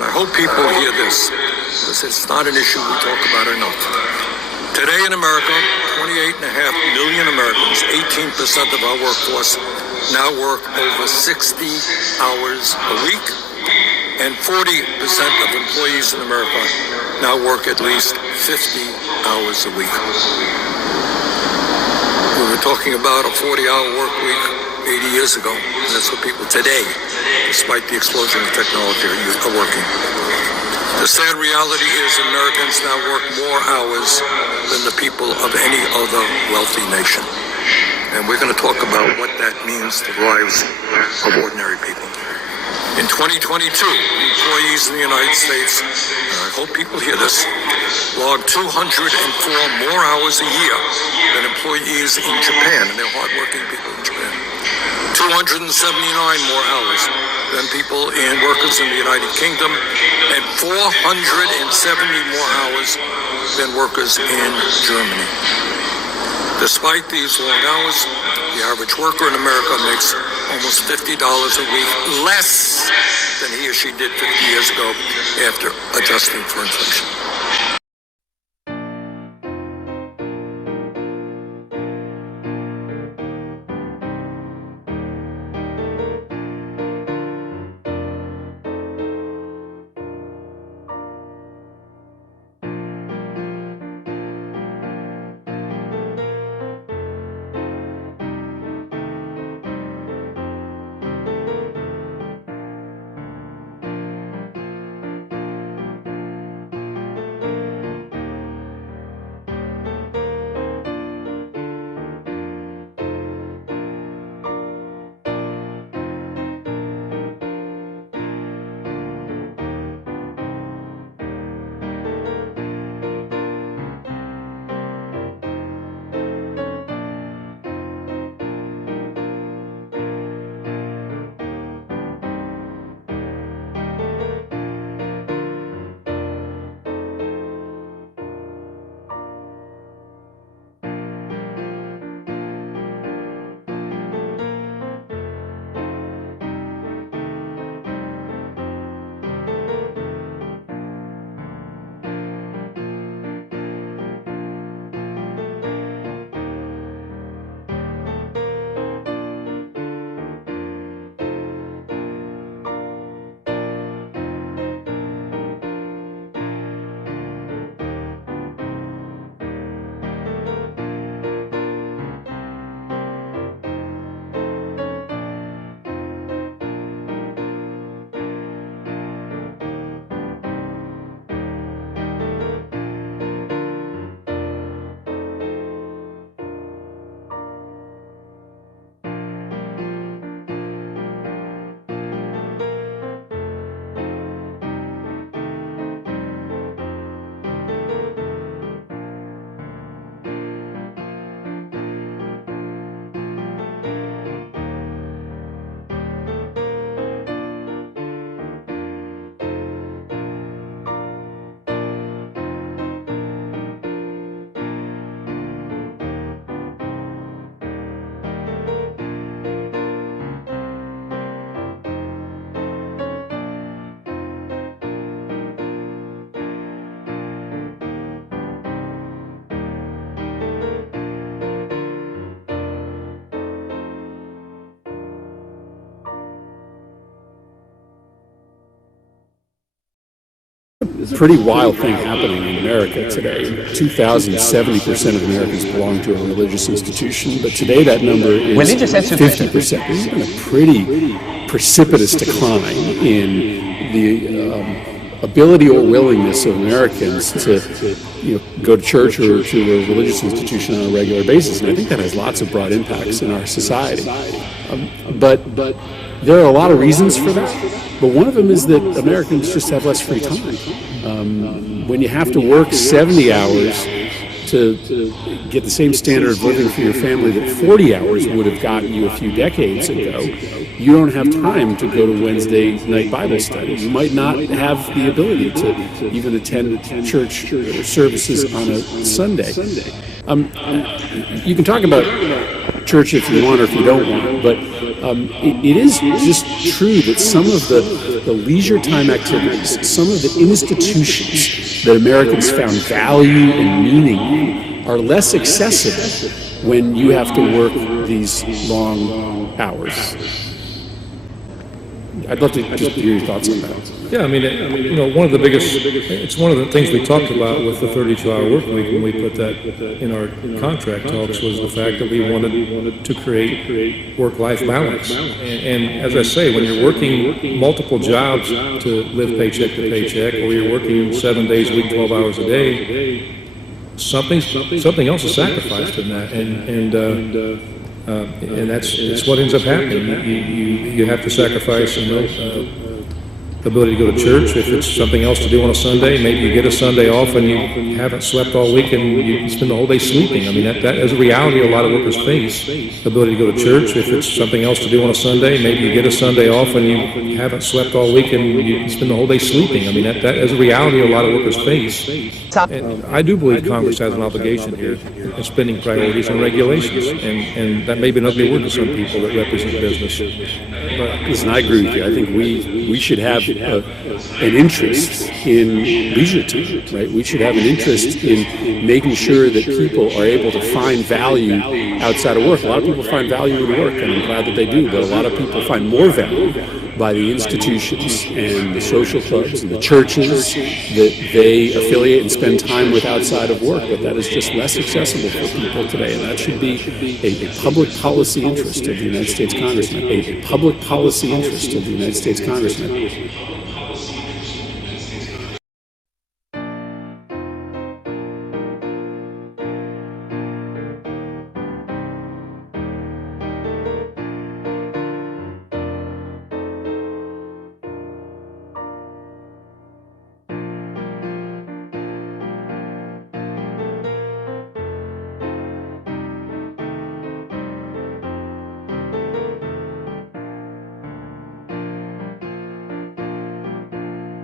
And I hope people hear this, because it's not an issue we talk about enough. Today in America, 28.5 million Americans, 18% of our workforce, now work over 60 hours a week, and 40% of employees in America now work at least 50 hours a week. We were talking about a 40-hour work week 80 years ago, and that's what people today, despite the explosion of technology, are working. The sad reality is Americans now work more hours than the people of any other wealthy nation. And we're going to talk about what that means to the lives of ordinary people. In 2022, employees in the United States, and I hope people hear this, logged 204 more hours a year than employees in Japan, and they're hardworking people in Japan. 279 more hours than people and workers in the United Kingdom, and 470 more hours than workers in Germany. Despite these long hours, the average worker in America makes almost $50 a week less than he or she did 50 years ago after adjusting for inflation. Pretty wild thing happening in America today. 70% of Americans belong to a religious institution, but today that number is 50%. There's been a pretty precipitous decline in the ability or willingness of Americans to go to church or to a religious institution on a regular basis, and I think that has lots of broad impacts in our society. But there are a lot of reasons for that, but one of them is that Americans just have less free time. When you have to work 70 hours to get the same standard of living for your family that 40 hours would have gotten you a few decades ago, you don't have time to go to Wednesday night Bible study. You might not have the ability to even attend church services on a Sunday. You can talk about church if you want or if you don't want, but It is just true that some of the leisure time activities, some of the institutions that Americans found value and meaning in are less accessible when you have to work these long hours. I'd love to just hear your thoughts on that. Yeah, I mean, one of the biggest, it's one of the things we talked about with the 32-hour work week when we put that in our contract talks was the fact that we wanted to create work-life balance. And as I say, when you're working multiple jobs to live paycheck to paycheck, or you're working 7 days a week, 12 hours a day, something else is sacrificed in that. And that's what ends up happening. You have to sacrifice, the ability to go to church if it's something else to do on a Sunday. Maybe you get a Sunday off and you haven't slept all week and you spend the whole day sleeping. I mean, that is a reality a lot of workers face. The ability to go to church if it's something else to do on a Sunday. Maybe you get a Sunday off and you haven't slept all week and you spend the whole day sleeping. I mean, that is a reality a lot of workers face. And I do believe Congress has an obligation here in spending priorities and regulations, and that may be an ugly word to some people that represent business. But listen, I agree with you. I think we should have an interest in leisure time, right? We should have an interest in making sure that people are able to find value outside of work. A lot of people find value in work, and I'm glad that they do, but a lot of people find more value by the institutions and the social clubs and the churches that they affiliate and spend time with outside of work. But that is just less accessible for people today, and that should be a public policy interest of the United States Congressman, a public policy interest of the United States Congressman.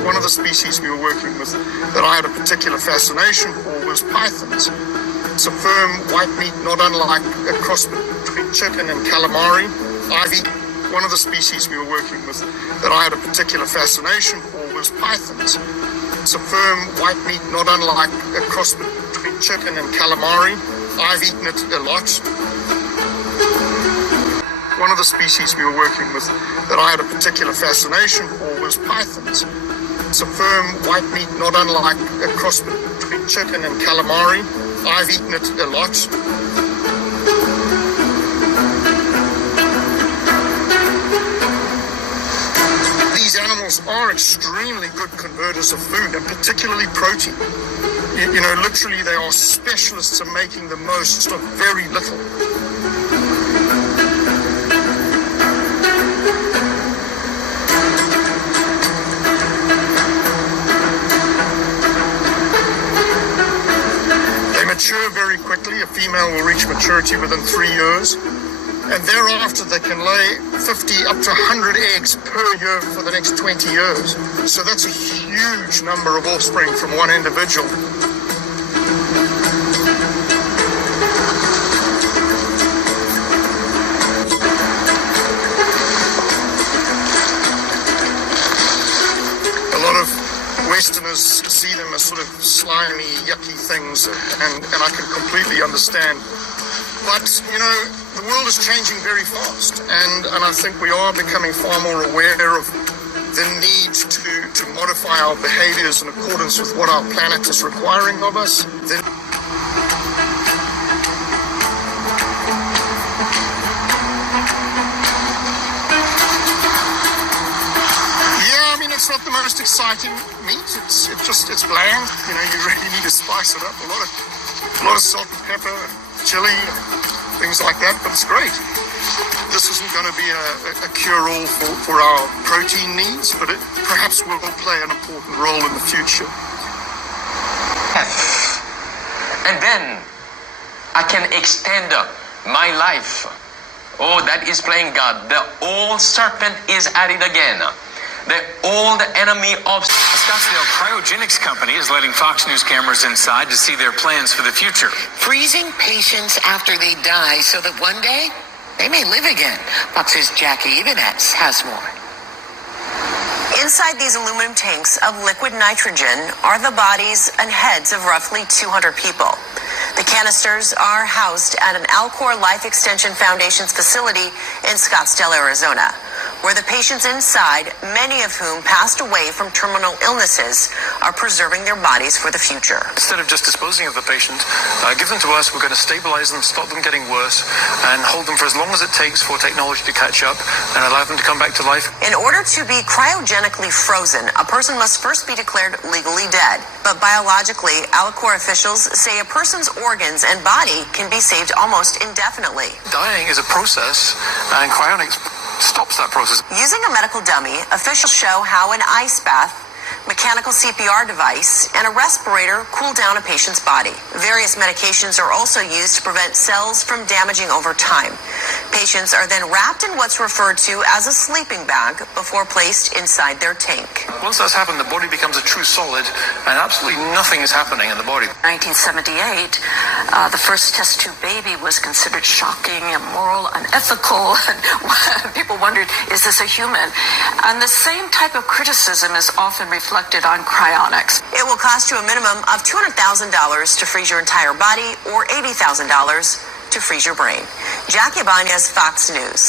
One of the species we were working with that I had a particular fascination for was pythons. It's a firm white meat, not unlike a cross between chicken and calamari. One of the species we were working with that I had a particular fascination for was pythons. It's a firm white meat, not unlike a cross between chicken and calamari. I've eaten it a lot. One of the species we were working with that I had a particular fascination for was pythons. It's a firm white meat, not unlike a cross between chicken and calamari. I've eaten it a lot. These animals are extremely good converters of food, and particularly protein. You know, literally they are specialists at making the most of very little. Mature very quickly. A female will reach maturity within 3 years, and thereafter they can lay 50 up to 100 eggs per year for the next 20 years. So that's a huge number of offspring from one individual. A lot of Westerners see them as sort of slimy, yucky things, and I can completely understand. But, you know, the world is changing very fast, and I think we are becoming far more aware of the need to modify our behaviors in accordance with what our planet is requiring of us. It's not the most exciting meat. It's bland. You know, you really need to spice it up. A lot of salt and pepper, chili, things like that. But it's great. This isn't going to be a cure-all for our protein needs, but it perhaps will play an important role in the future. And then I can extend my life. Oh, that is playing God. The old serpent is at it again. The old enemy of Scottsdale Cryogenics Company is letting Fox News cameras inside to see their plans for the future. Freezing patients after they die so that one day they may live again. Fox's Jackie Ibanez has more. Inside these aluminum tanks of liquid nitrogen are the bodies and heads of roughly 200 people. The canisters are housed at an Alcor Life Extension Foundation's facility in Scottsdale, Arizona, where the patients inside, many of whom passed away from terminal illnesses, are preserving their bodies for the future. Instead of just disposing of the patient, give them to us. We're going to stabilize them, stop them getting worse, and hold them for as long as it takes for technology to catch up and allow them to come back to life. In order to be cryogenically frozen, a person must first be declared legally dead. But biologically, Alcor officials say a person's organs and body can be saved almost indefinitely. Dying is a process, and cryonics stops that process. Using a medical dummy, officials show how an ice bath, mechanical CPR device, and a respirator cool down a patient's body. Various medications are also used to prevent cells from damaging over time. Patients are then wrapped in what's referred to as a sleeping bag before placed inside their tank. Once that's happened, the body becomes a true solid, and absolutely nothing is happening in the body. 1978, the first test tube baby was considered shocking, immoral, unethical, and people wondered, is this a human? And the same type of criticism is often reflected on cryonics. It will cost you a minimum of $200,000 to freeze your entire body or $80,000 to freeze your brain. Jackie Ibanez, Fox News.